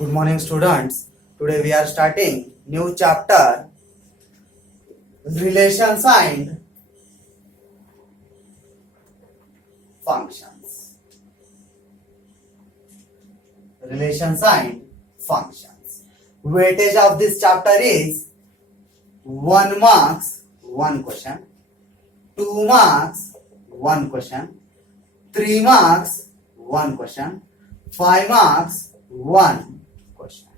Good morning, students. Today we are starting new chapter, relations and functions. Relations and functions. Weightage of this chapter is 1 marks 1 question, 2 marks 1 question, 3 marks 1 question, 5 marks 1 question.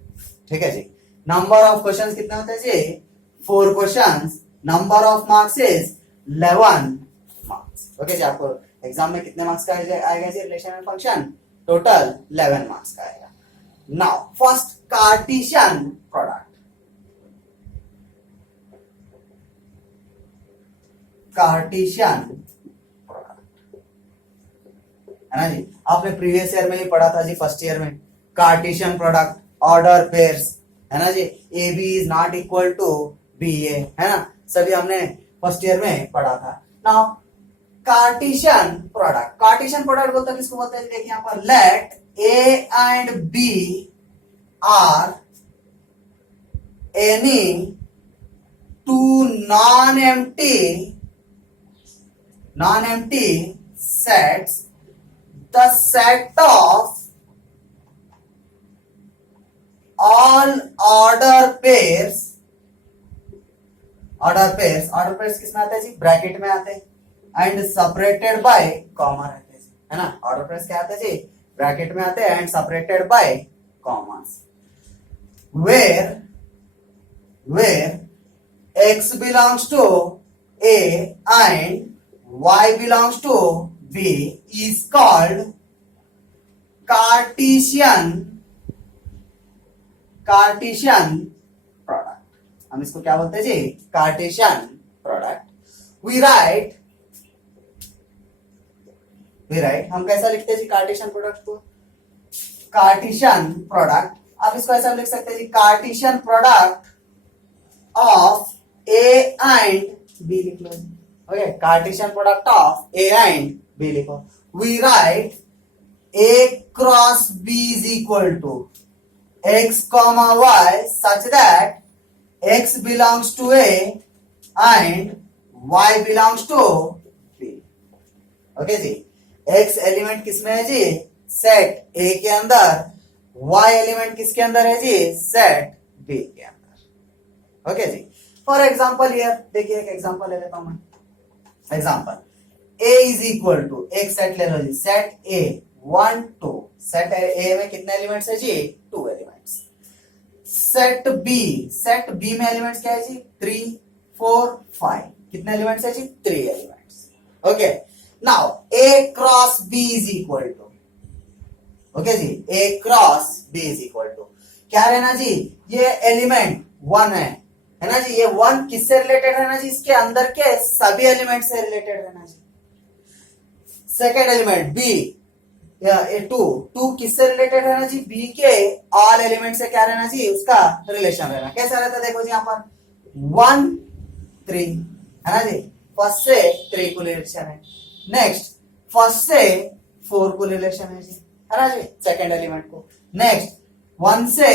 ठीक है जी. Number of questions कितने होते हैं जी? 4 questions. Number of marks is 11 marks. Okay जी. आपको exam में कितने मार्क्स का आएगा जी relation and function? Total 11 marks का आएगा. Now first Cartesian product. Cartesian product है ना जी. आपने प्रीवियस ईयर में ही पढ़ा था जी, फर्स्ट ईयर में. कार्टेशियन प्रोडक्ट, ऑर्डर पेयर्स है ना जी. A B is not equal to B A है ना, सभी हमने फर्स्ट ईयर में पढ़ा था. Now Cartesian product. Cartesian product बोलते हैं किसको बोलते हैं? देखिए यहां पर, let A and B are any two non empty sets, the set of all order pairs किसमें आते हैं जी? ब्रैकेट में आते हैं. एंड सेपरेटेड बाय कॉमा रहते हैं है ना. ऑर्डर पेयर्स क्या आते हैं जी? ब्रैकेट में आते हैं and separated by commas. where x belongs to a and y belongs to b is called Cartesian product. हम इसको क्या बोलते हैं जी? Cartesian product. वी राइट हम कैसा लिखते हैं जी कार्टेशियन प्रोडक्ट को? कार्टेशियन प्रोडक्ट आप इसको ऐसा लिख सकते हैं जी, Cartesian product of A and B लिख लो. Okay, Cartesian product of A and B लिखो. We write A cross B is equal to x comma y such that x belongs to a and y belongs to b. Okay जी. x element किसमें है जी? Set a के अंदर. y element किसके अंदर है जी? सेट b के अंदर. ओके जी. फॉर एग्जाम्पल हियर देखिए, एक एग्जाम्पल ले लेता हूं मैं. Example a is equal to, एक सेट ले लो जी, सेट a 1 2. सेट a में कितने एलिमेंट्स है जी? 2 एलिमेंट्स. सेट बी में एलिमेंट्स क्या है जी? 3 4 5. कितने एलिमेंट्स है जी? 3 elements. Okay. Now a cross b is equal to, okay जी, a cross b is equal to क्या रहना जी? ये एलिमेंट 1 है ना जी. ये 1 किससे रिलेटेड है ना जी? इसके अंदर के सभी एलिमेंट से रिलेटेड है ना जी. सेकेंड एलिमेंट b या 2 किससे रिलेटेड है ना जी? बी के ऑल एलिमेंट से क्या रहना जी? उसका रिलेशन रहना. कैसा रहता है देखो जी, यहाँ पर 1 3 है ना जी. फर्स्ट से 3 को रिलेशन है. नेक्स्ट फर्स्ट से 4 को रिलेशन है जी, है ना जी, सेकेंड एलिमेंट को. नेक्स्ट 1 से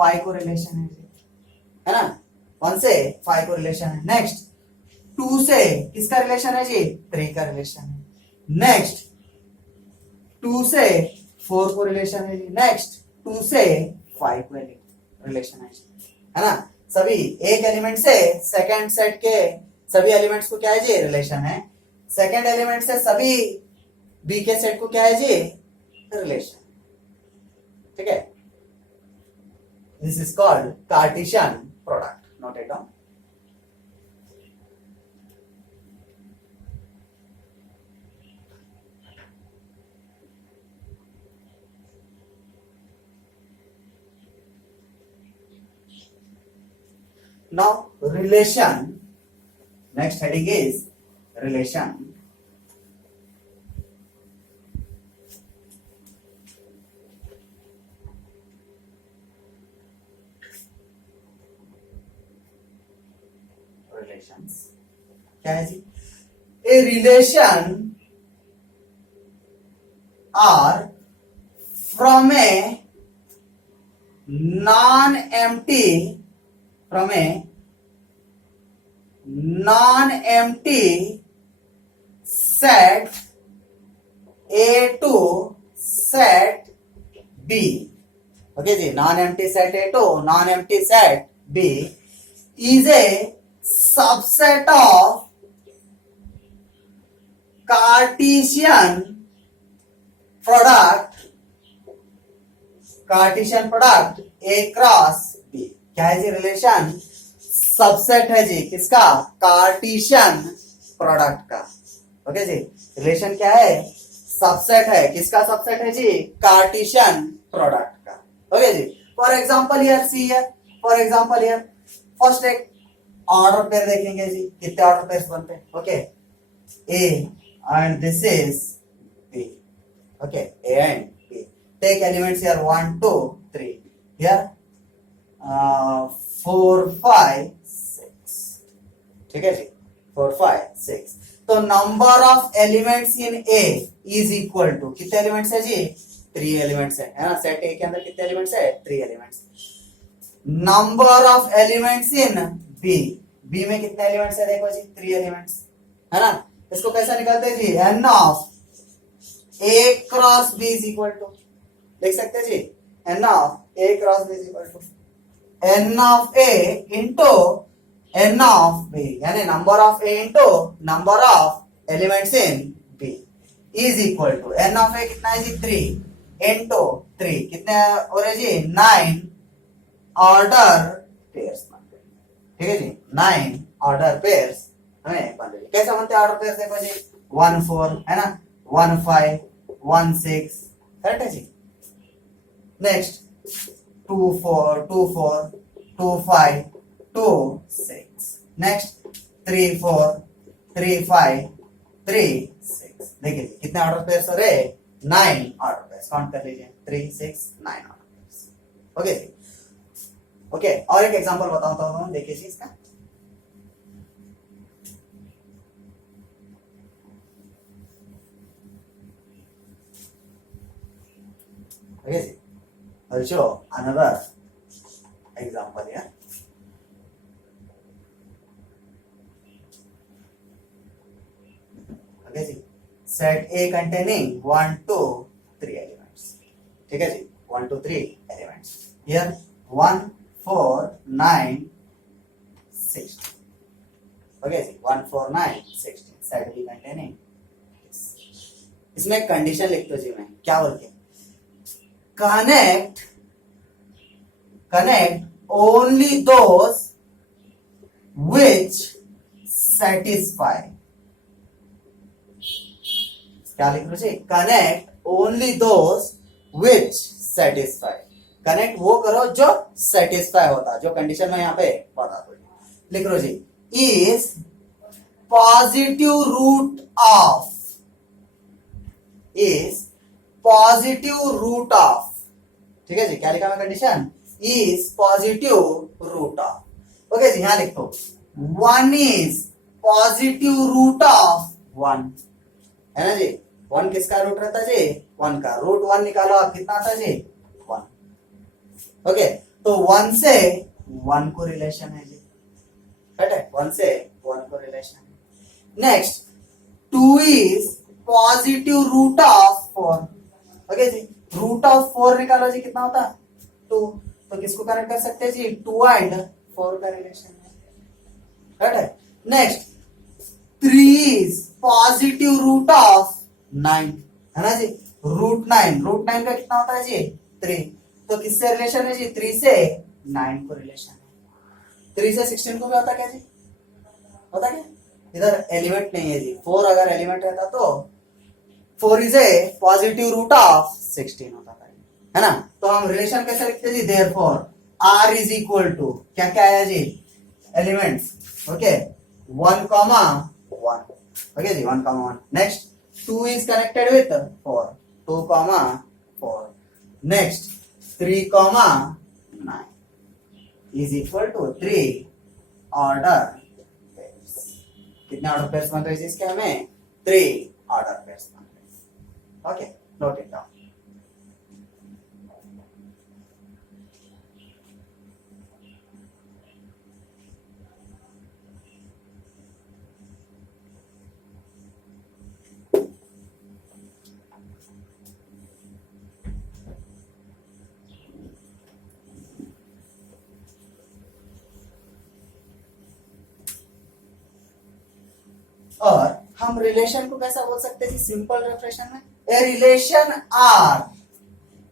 5 को रिलेशन है जी, है ना. 1 से 5 को रिलेशन है. नेक्स्ट 2 से किसका रिलेशन है जी? 3 का रिलेशन है. नेक्स्ट 2 से 4 को रिलेशन है जी. नेक्स्ट 2 से 5 को रिलेशन है ना. सभी एक एलिमेंट से सेकंड सेट के सभी एलिमेंट्स को क्या है जी? रिलेशन है. सेकंड एलिमेंट से सभी बी के सेट को क्या है जी? रिलेशन. ठीक है. This is called Cartesian product. Note it down. Now relation, next heading is relation. Relations क्या है जी? A relation or from a non-empty from a non-empty set A to set B. Okay जी, non-empty set A to non-empty set B is a subset of Cartesian product A cross B. क्या है जी relation? Subset है जी किसका? Cartesian product का. Okay जी, relation क्या है? सबसेट है. किसका सबसेट है जी? कार्टेशियन प्रोडक्ट का. ओके जी, for example here see here, for example here first एक ऑर्डर पेयर देखेंगे जी, कितने ऑर्डर पेयर्स बनते हैं. Okay, A and this is B. Okay, A and B. Take elements here 1, 2, 3. Here 4, 5, 6. ठीक है जी, 4, 5, 6. तो number of elements in A is equal to कितने एलिमेंट्स है जी? 3 एलिमेंट्स है ना. सेट A के अंदर कितने एलिमेंट्स है? 3 elements. Number of elements in B, B में कितने एलिमेंट्स है? देखो जी 3 एलिमेंट्स है ना. इसको कैसा निकालते हैं जी? n of A cross B is equal to, देख सकते हैं जी, n of A cross B is equal to n of A into n of B, यानी number of A into number of elements in B is equal to n of A कितना है जी? 3 into 3 कितने हो रहे जी? 9 order pairs. ठीक है जी, 9 order pairs हमें बन रही. कैसा बनते हैं ऑर्डर पेयर्स? देखो जी 1 4 है ना, 1 5 1 6, करेक्ट है जी. नेक्स्ट 2 4 2 4 2 5 2 6. नेक्स्ट 3 4 3 5 3 6. देखिए कितने ऑर्डर पेयर्स हो रहे? 9 ऑर्डर पेयर्स. काउंट कर लीजिए 3 6 9 ऑर्डर पेयर्स. ओके जी. ओके, और एक एग्जांपल बताता हूं, देखिए जी इसका. Okay, I'll show another example here. Okay ji, set A containing 1 2 3 elements. ठीक है जी, 1 2 3 elements. Here 1 4 9 16. Okay ji, 1 4 9 16. Set B containing. इसमें कंडीशन लिख दो जी, मैं क्या बोल के connect only those which satisfy. क्या लिख रहे हैं? connect only those which satisfy. Connect वो करो जो सेटिस्फाई होता, जो कंडीशन में यहाँ पे बता दो. लिख रो जी, is positive root of, is positive root of. ठीक है जी, क्या लिखा है condition? Is positive root of. Okay जी, यहां लिखो 1 इज पॉजिटिव रूट ऑफ 1 है ना जी. 1 किसका रूट रहता है जी? 1 का. रूट 1 निकालो आप, कितना आता है जी? 1. ओके, तो 1 से 1 को रिलेशन है जी, राइट है. 1 से 1 को रिलेशन है. Next 2 is positive root of 4. Okay जी, रूट ऑफ 4 निकालो जी, कितना होता? 2. तो किसको कनेक्ट कर सकते हैं जी? 2 एंड 4 का रिलेशन है, राइट है. Next 3 is positive root of 9 है ना जी. रूट 9 का कितना होता है जी? 3. तो किससे रिलेशन है जी? 3 से 9 को रिलेशन है. 3 से 16 को भी होता क्या जी? होता क्या? इधर एलिमेंट नहीं है जी. 4 अगर एलिमेंट रहता तो 4 is a positive root of 16 होता है ना. तो हम रिलेशन कैसे लिखते हैं जी? Therefore R is equal to क्या क्या है जी? एलिमेंट्स. Okay, 1 comma 1. ओके जी, 1 comma 1. Next 2 is connected with 4, 2 comma 4. Next 3 comma 9 is equal to 3 order pairs. कितने ऑर्डर पेयर्स बन रहे हैं इसके? हमें 3 ऑर्डर पेयर्स बन रहे हैं. Okay, note it down. और हम रिलेशन को कैसा बोल सकते हैं सिंपल रिफ्रेशन में, a relation R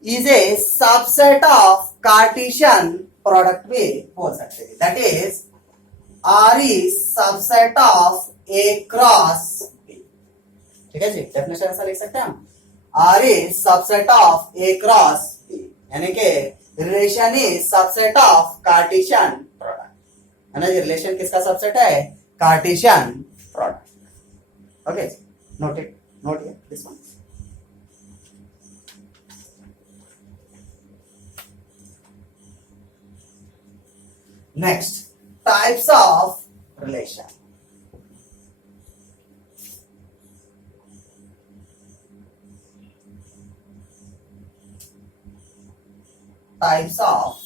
is a subset of Cartesian product भी बोल सकते हैं, that is R is subset of A cross B. ठीक है जी, डेफिनेशन ऐसा लिख सकते हैं हम, R is subset of A cross B, यानी कि relation is subset of Cartesian product, है ना जी। रिलेशन किसका सबसेट है, Cartesian product. Okay, note it, note here this one. Next, types of relation. Types of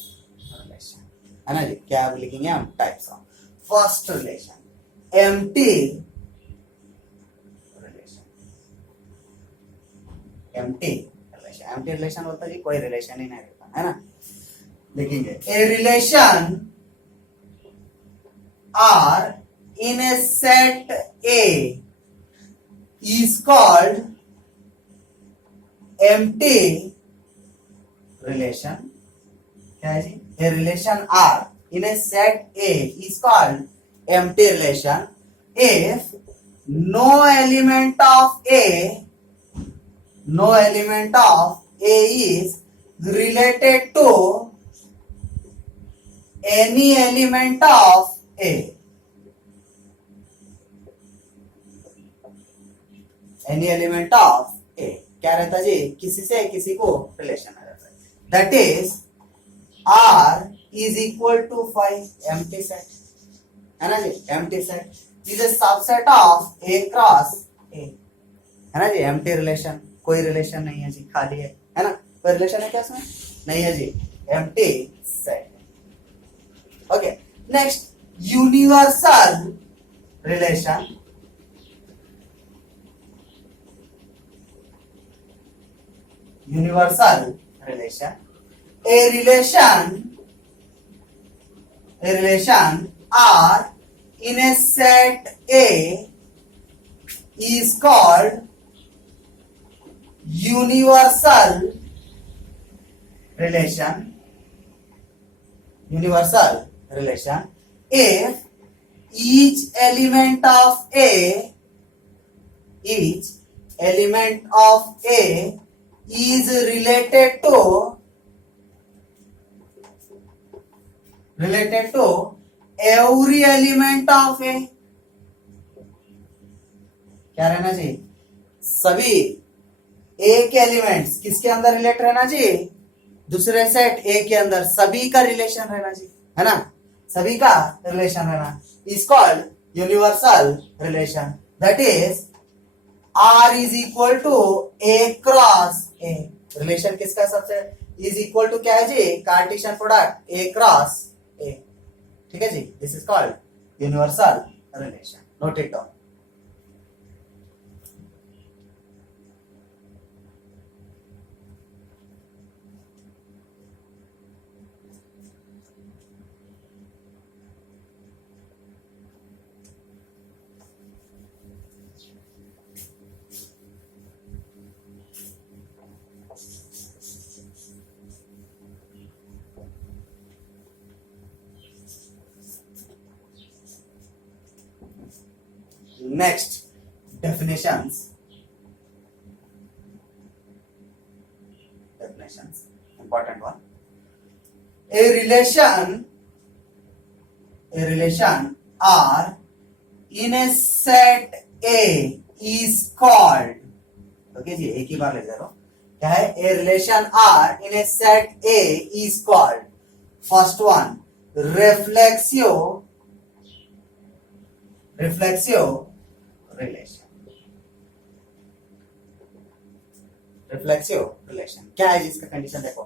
relation, है ना जी। क्या लिखेंगे हम, types of. First relation, empty relation. Empty relation, empty relation होता है जी कोई रिलेशन ही नहीं रहता, है ना। लिखेंगे, a relation R in a set A is called empty relation। क्या है जी, a relation R in a set A is called empty relation if no element of A is related to any element of A। Any element of A, क्या रहता है जी, किसी से किसी को रिलेशन आ जाता है, that is R is equal to 5, empty set, है ना जी। Empty set is a subset of A cross A, है ना जी। एम्प्टी रिलेशन, कोई रिलेशन नहीं है जी, खाली है ना। कोई रिलेशन है क्या इसमें, नहीं है जी, empty set. Okay, next, universal relation. Universal relation, a relation R in a set A is called universal relation। Universal relation if each element of A is related to every element of A। क्या रहना चाहिए, सभी A के elements किसके अंदर relate रहना चाहिए, दूसरे सेट A के अंदर सभी का रिलेशन रहना चाहिए, है ना। सभी का रिलेशन रहना is called universal relation, that is R is equal to A cross A। Relation किसका सबसे इज इक्वल टू क्या है जी, Cartesian product A cross A। ठीक है जी, this is called universal relation, note it down. Next, definitions, important one। A relation R in a set A is called, okay जी, एक ही बार ले जा रहा हूं, क्या है, a relation R in a set A is called, first one, reflexive relation। Reflexive relation क्या है जिसका कंडीशन देखो,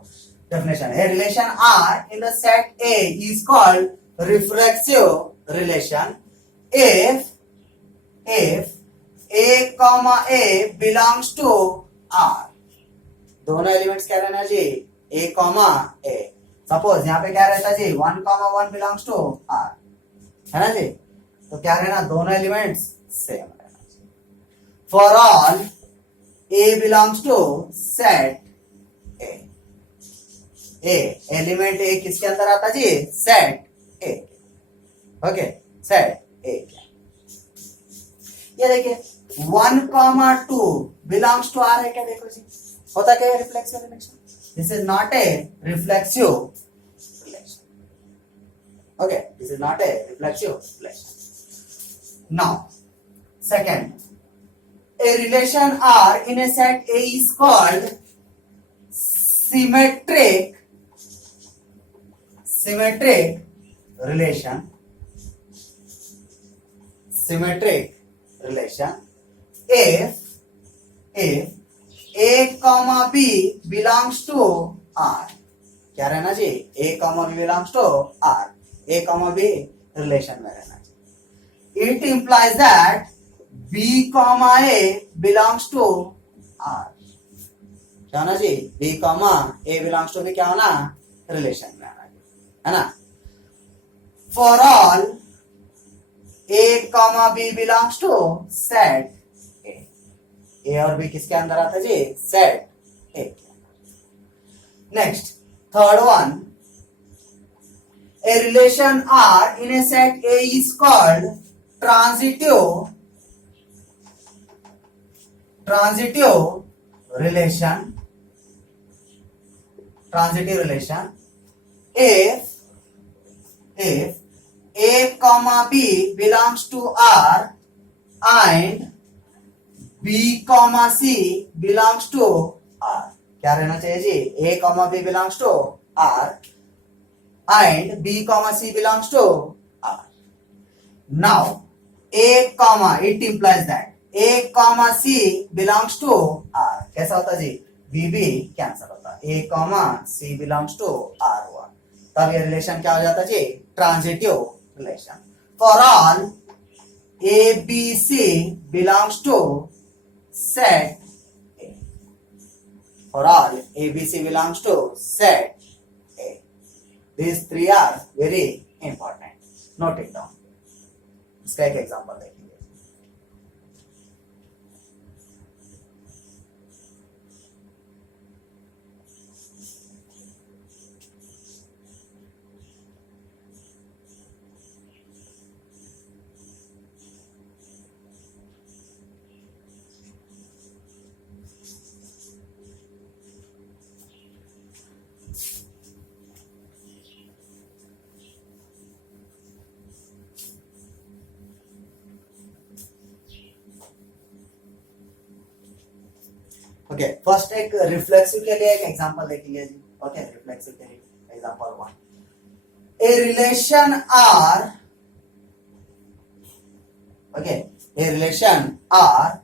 definition, a relation R in the set A is called reflexive relation if A comma A belongs to R. दोनों elements क्या रहना जी, ए comma ए। Suppose यहाँ पे क्या रहता जी, 1 कॉमा 1 बिलोंग्स टू आर, है ना जी। तो क्या रहना, दोनों एलिमेंट्स सेम रहना, for all A belongs to set A. A element A किसके अंदर आता जी? Set A. Okay, set A. ये देखिए 1,2 बिलोंग्स टू R है क्या? देखो जी, होता क्या है? Reflexive relation. This is not a reflexive relation. Okay, this is not a reflexive relation. Now second, a relation R in a set A is called symmetric relation. Symmetric relation if A comma B belongs to R. क्या रहना चाहिए? A comma B belongs to R. A comma B relation में रहना चाहिए. It implies that B comma A belongs to R. क्या होना चाहिए? B comma A belongs to B क्या होना? रिलेशन में आना चाहिए, है ना? For all A comma B belongs to set A. A और B किसके अंदर आता है जी? Set A. Next, third one, a relation R in a set A is called transitive relation. If A comma B belongs to R and B comma C belongs to R. क्या रहना चाहिए जी? A comma B belongs to R and B comma C belongs to R. Now A comma, it implies that A comma C belongs to R. कैसा होता जी? B B cancel होता. A comma C belongs to R1. तब ये relation क्या हो जाता जी? Transitive relation. For all A B C belongs to set A. For all A B C belongs to set A. These three are very important. Note it down. इसका एक example देखेंगे. Okay, first एक reflexive के लिए एक example देखेंगे जी. Okay, reflexive के लिए example 1. A relation R, okay, a relation R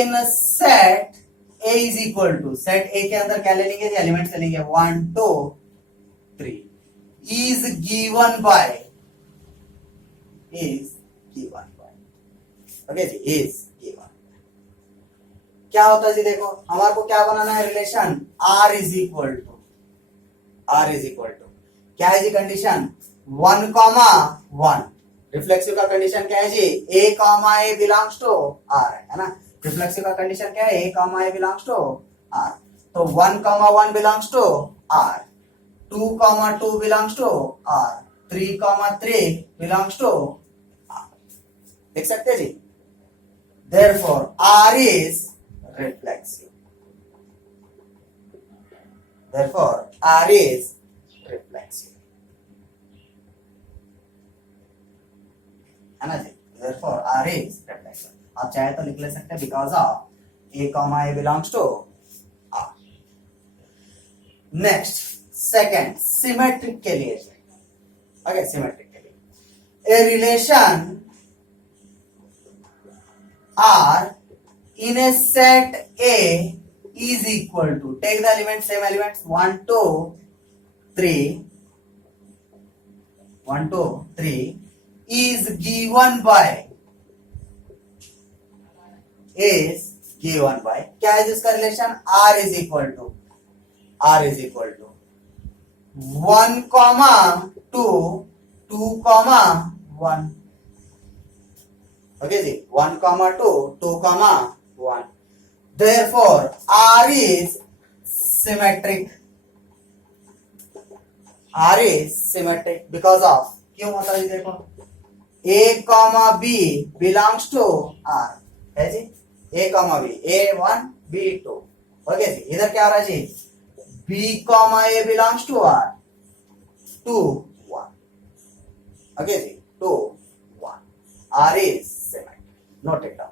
in set A is equal to, set A के अंदर क्या ले लेंगे जी? एलिमेंट्स ले लेंगे 1 2 3. इज गिवन बाय, ओके जी, इज गिवन. क्या होता है जी? देखो, हमारे को क्या बनाना है? Relation R is equal to क्या है जी कंडीशन? 1 कॉमा 1. रिफ्लेक्सिव का कंडीशन क्या है जी? A comma A belongs to R है ना? रिफ्लेक्सिव का कंडीशन क्या है? A comma A belongs to R. तो 1 comma 1 belongs to R, 2 comma 2 belongs to R, 3 comma 3 belongs to R. देख सकते हैं जी? Therefore R is reflexive. Therefore R is reflexive. है ना जी? Therefore R is reflexive. आप चाहे तो लिख ले सकते हैं because of A comma A belongs to R. Next, second, symmetric के लिए. Okay, symmetric के लिए. A relation R in a set A is equal to, take the elements, same elements, 1 2 3, 1 2 3 is given by, क्या है जिसका relation? R is equal to 1 comma 2 2 comma 1. Okay जी, 1,2, 2,1. Therefore, R is symmetric. R is symmetric because of, क्यों होता है देखो, A comma B belongs to R है जी, A comma B, A1 B2. ओके जी, इधर क्या हो रहा है जी, B comma A belongs to R, 2 1. Okay जी, 2 1. R is symmetric. Note it down.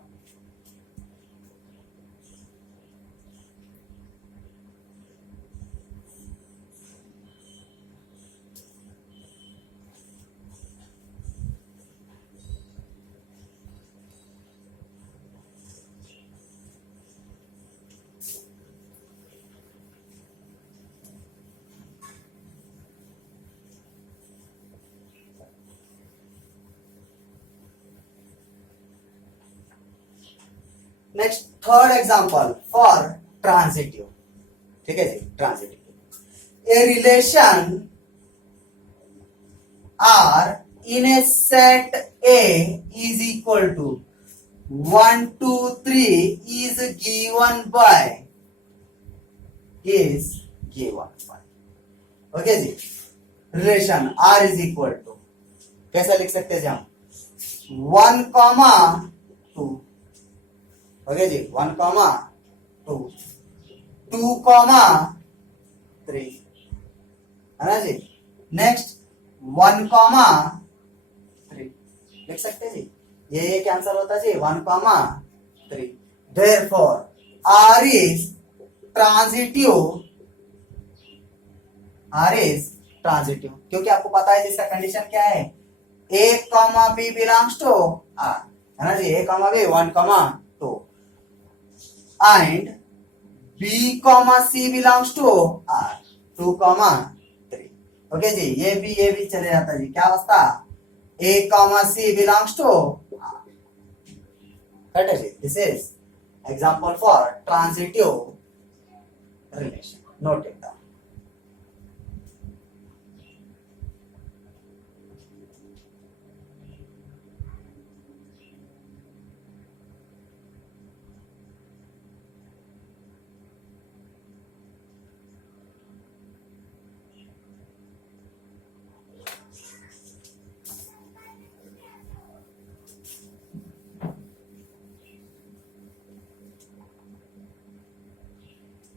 Next third example for transitive. ठीक है जी, transitive. A relation R in a set A is equal to 1 2 3 is given by okay जी. Relation R is equal to कैसा लिख सकते हैं हम, 1,2. Okay जी, 1,2, 2,3 है ना जी. नेक्स्ट 1,3 लिख सकते हैं जी, ये कैंसल होता है जी, 1,3. देयरफॉर आर इज ट्रांजिटिव, क्योंकि आपको पता है जिसका कंडीशन क्या है, A comma B belongs to R है ना जी, A comma B 1,2 and B comma C belongs to R 2,3. Okay जी, ये भी चले जाता है जी, क्या अवस्था, A comma C belongs to R. Correct है जी. This is example for transitive relation. Note it down.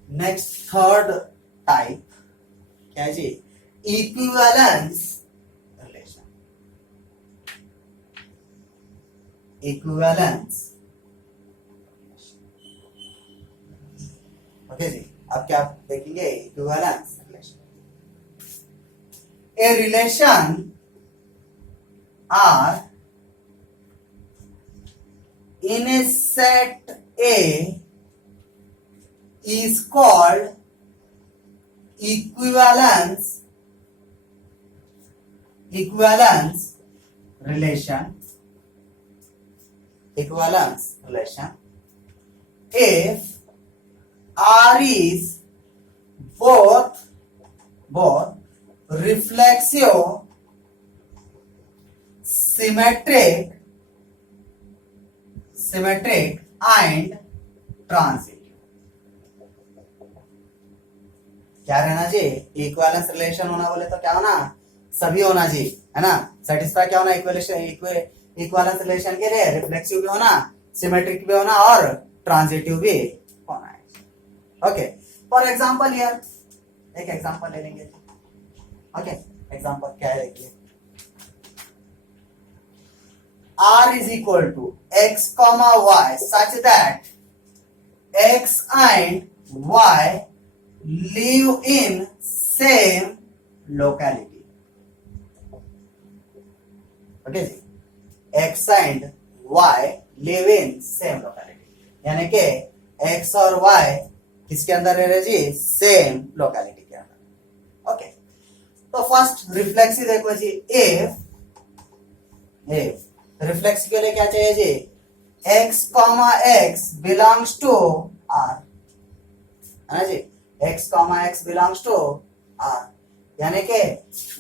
Next third type क्या है जी, इक्विवेलेंस रिलेशन. ओके जी, अब क्या देखेंगे, equivalence relation. A relation R in a set A is called equivalence relation if R is both reflexive, symmetric and transitive. क्या रहना चाहिए, इक्विवेलेंस रिलेशन होना बोले तो क्या होना, सभी होना चाहिए है ना. सेटिस्फाई क्या होना, इक्विवेलेंस रिलेशन के लिए रिफ्लेक्सिव भी होना, सिमेट्रिक भी होना और ट्रांजिटिव भी होना है. ओके, फॉर एग्जांपल हियर एक एग्जांपल ले लेंगे. ओके, एग्जांपल क्या है देखिए, R is equal to x comma y such that x and y live in same locality. Okay जी, x and y live in same locality, यानी कि x और y किसके अंदर रह रहे जी, सेम लोकेलिटी के अंदर. ओके, तो फर्स्ट रिफ्लेक्सिव देखो जी, if रिफ्लेक्सिव के लिए क्या चाहिए जी, x comma x belongs to R है ना जी, x comma x belongs to R, यानी कि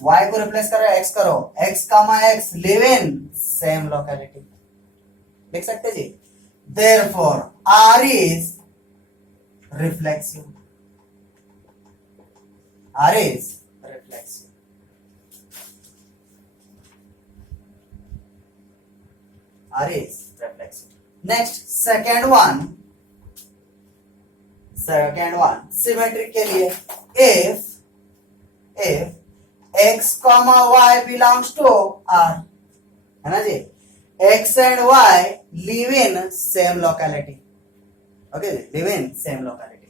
y को रिप्लेस करो, x करो, x comma x live in same locality. लिख सकते जी। Therefore R is reflexive. R is reflexive. R is reflexive. Next second one symmetric के लिए if x comma y belongs to R, है ना जी, x and y live in same locality. Okay जी, live in same locality.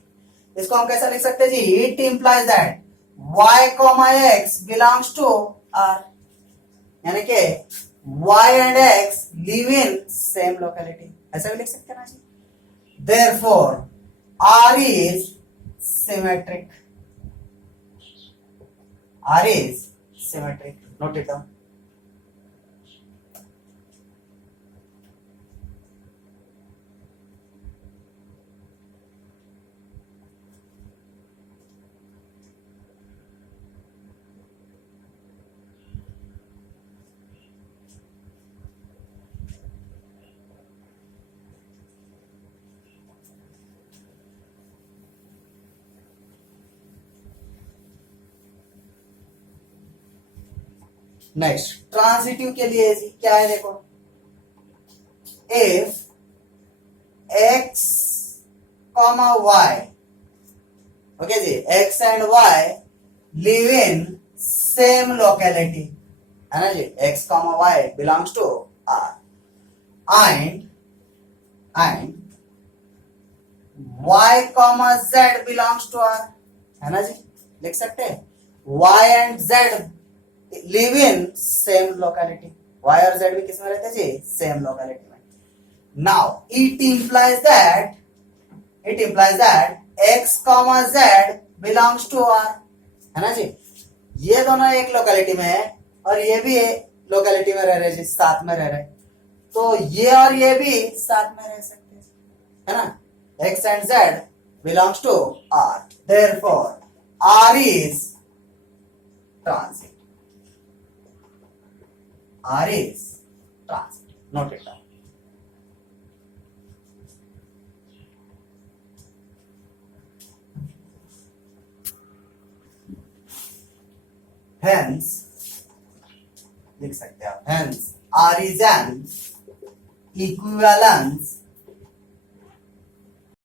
इसको हम कैसा लिख सकते हैं जी? It implies that y comma x belongs to R, यानी कि y and x live in same locality. ऐसा भी लिख सकते हैं ना जी? Therefore R is symmetric. R is symmetric. Note it down. Next transitive के लिए क्या है देखो, if x comma y, okay जी, x and y live in same locality, है ना जी, x comma y belongs to R and y comma z belongs to R, है ना जी, लिख सकते हैं y and z live in same locality. y और z भी किस में रहते हैं जी? सेम लोकेलिटी में. Now it implies that x comma z belongs to R, है ना जी, ये दोनों एक लोकेलिटी में है और ये भी लोकेलिटी में रह रहे जी, साथ में रह रहे, तो ये और ये भी साथ में रह सकते हैं, है ना. x and z belongs to R, therefore R is transit. R is transit. Note it down. Hence, लिख सकते हैं आप, hence R is an equivalence